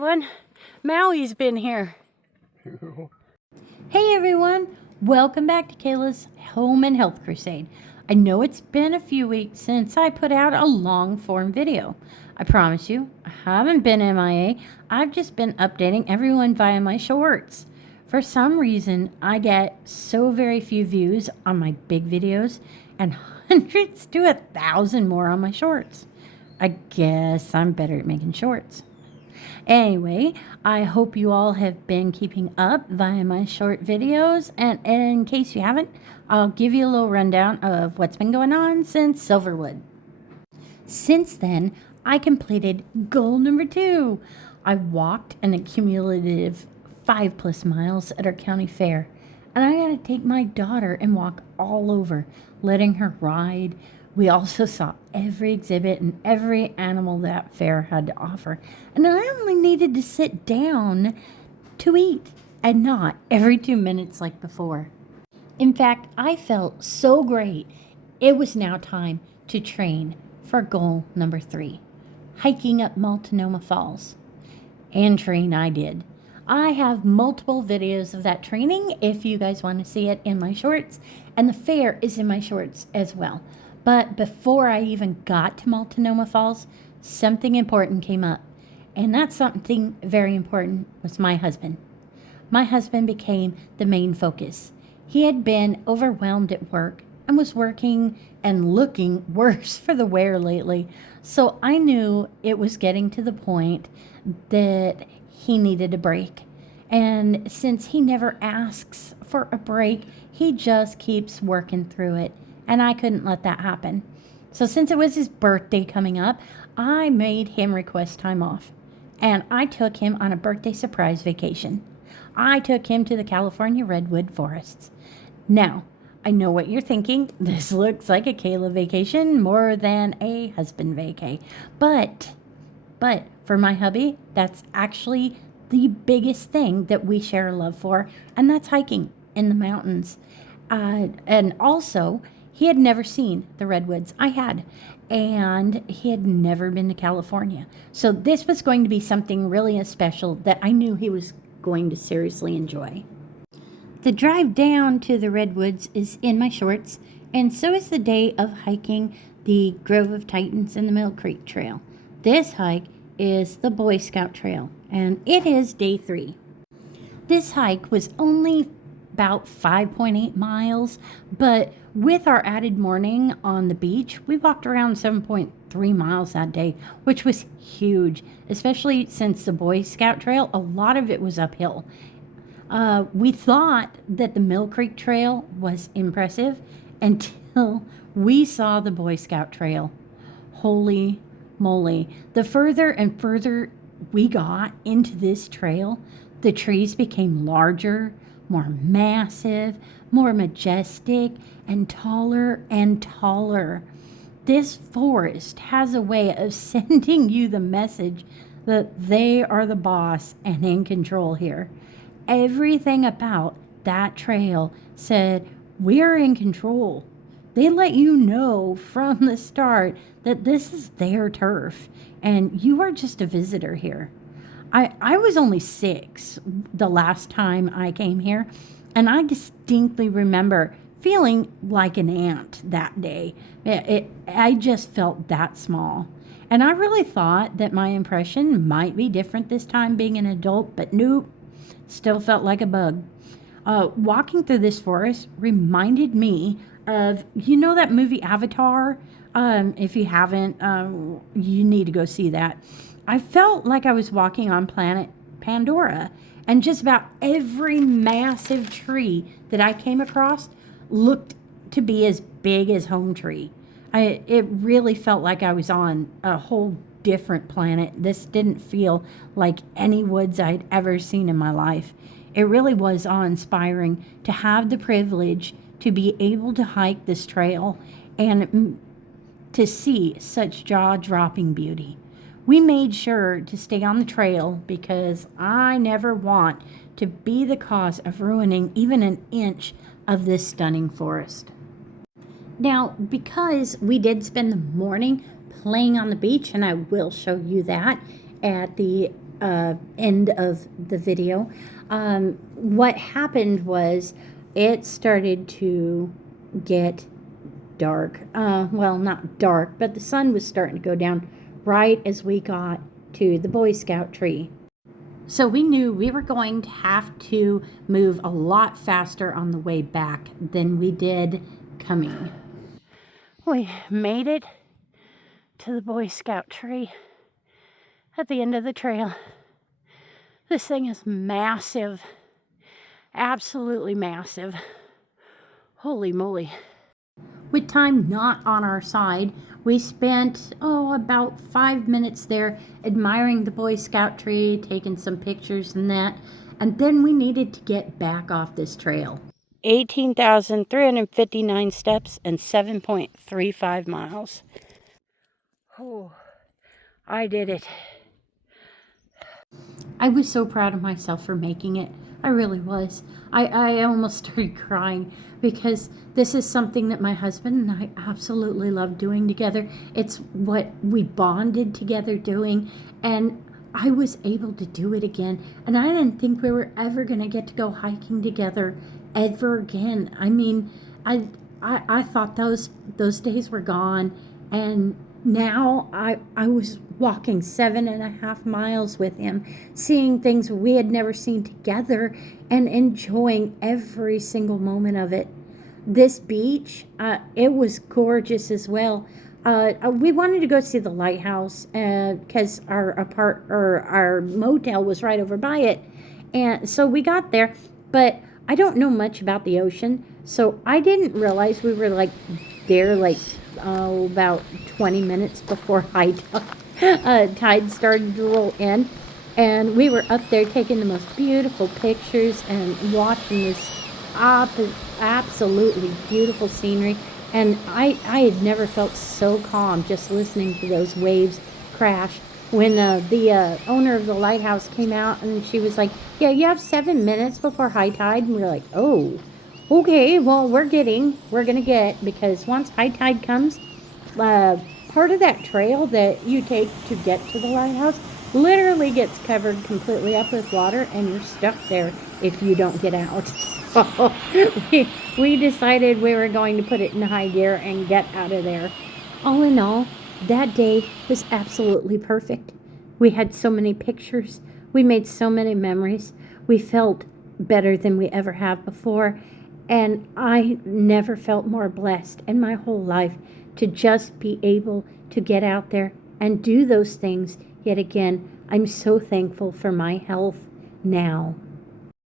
everyone. Maui's been here. Hey everyone, welcome back to Kayla's Home and Health Crusade. I know it's been a few weeks since I put out a long form video. I promise you, I haven't been MIA. I've just been updating everyone via my shorts. For some reason, I get so very few views on my big videos and hundreds to 1,000 more on my shorts. I guess I'm better at making shorts. Anyway, I hope you all have been keeping up via my short videos, and in case you haven't, I'll give you a little rundown of what's been going on since Silverwood. Since then, I completed goal number 2. I walked an accumulative 5+ miles at our county fair, and I got to take my daughter and walk all over, letting her ride. We also saw every exhibit and every animal that fair had to offer. And I only needed to sit down to eat and not every 2 minutes like before. In fact, I felt so great. It was now time to train for goal number 3, hiking up Multnomah Falls. And train I did. I have multiple videos of that training if you guys want to see it in my shorts. And the fair is in my shorts as well. But before I even got to Multnomah Falls, something important came up. And that something very important was my husband. My husband became the main focus. He had been overwhelmed at work and was working and looking worse for the wear lately. So I knew it was getting to the point that he needed a break. And since he never asks for a break, he just keeps working through it. And I couldn't let that happen. So since it was his birthday coming up, I made him request time off. And I took him on a birthday surprise vacation. I took him to the California Redwood forests. Now, I know what you're thinking. This looks like a Kayla vacation more than a husband vacay. But for my hubby, that's actually the biggest thing that we share a love for. And that's hiking in the mountains. And also, he had never seen the Redwoods. I had. And he had never been to California. So this was going to be something really special that I knew he was going to seriously enjoy. The drive down to the Redwoods is in my shorts, and so is the day of hiking the Grove of Titans and the Mill Creek Trail. This hike is the Boy Scout Trail, and it is day 3. This hike was only about 5.8 miles, but with our added morning on the beach, we walked around 7.3 miles that day, which was huge, especially since the Boy Scout Trail, a lot of it was uphill. We thought that the Mill Creek Trail was impressive until we saw the Boy Scout Trail. Holy moly. The further and further we got into this trail, the trees became larger, more massive, more majestic, and taller. This forest has a way of sending you the message that they are the boss and in control here. Everything about that trail said, we're in control. They let you know from the start that this is their turf and you are just a visitor here. I was only 6 the last time I came here, and I distinctly remember feeling like an ant that day. I just felt that small. And I really thought that my impression might be different this time being an adult, but nope, still felt like a bug. Walking through this forest reminded me of, you know, that movie Avatar? If you haven't, you need to go see that. I felt like I was walking on planet Pandora, and just about every massive tree that I came across looked to be as big as home tree. It really felt like I was on a whole different planet. This didn't feel like any woods I'd ever seen in my life. It really was awe-inspiring to have the privilege to be able to hike this trail and to see such jaw-dropping beauty. We made sure to stay on the trail because I never want to be the cause of ruining even an inch of this stunning forest. Now, because we did spend the morning playing on the beach, and I will show you that at the end of the video. What happened was it started to get dark. Well, not dark, but the sun was starting to go down right as we got to the Boy Scout tree. So we knew we were going to have to move a lot faster on the way back than we did coming. We made it to the Boy Scout tree at the end of the trail. This thing is massive, absolutely massive. Holy moly. With time not on our side, we spent, about 5 minutes there admiring the Boy Scout tree, taking some pictures and that, and then we needed to get back off this trail. 18,359 steps and 7.35 miles. Oh, I did it. I was so proud of myself for making it. I really was. I almost started crying because this is something that my husband and I absolutely love doing together. It's what we bonded together doing, and I was able to do it again. And I didn't think we were ever going to get to go hiking together ever again. I mean, I thought those days were gone, and now I was walking 7.5 miles with him, seeing things we had never seen together and enjoying every single moment of it. This beach, it was gorgeous as well. We wanted to go see the lighthouse because our motel was right over by it, and so we got there. But I don't know much about the ocean, so I didn't realize we were there about 20 minutes before high tide started to roll in, and we were up there taking the most beautiful pictures and watching this absolutely beautiful scenery. And I had never felt so calm just listening to those waves crash. When the owner of the lighthouse came out, and she was like, yeah, you have 7 minutes before high tide. And we were like, oh, okay, well, we're gonna get, because once high tide comes, part of that trail that you take to get to the lighthouse literally gets covered completely up with water, and you're stuck there if you don't get out. So we decided we were going to put it in high gear and get out of there. All in all, that day was absolutely perfect. We had so many pictures. We made so many memories. We felt better than we ever have before. And I never felt more blessed in my whole life to just be able to get out there and do those things. Yet again, I'm so thankful for my health now.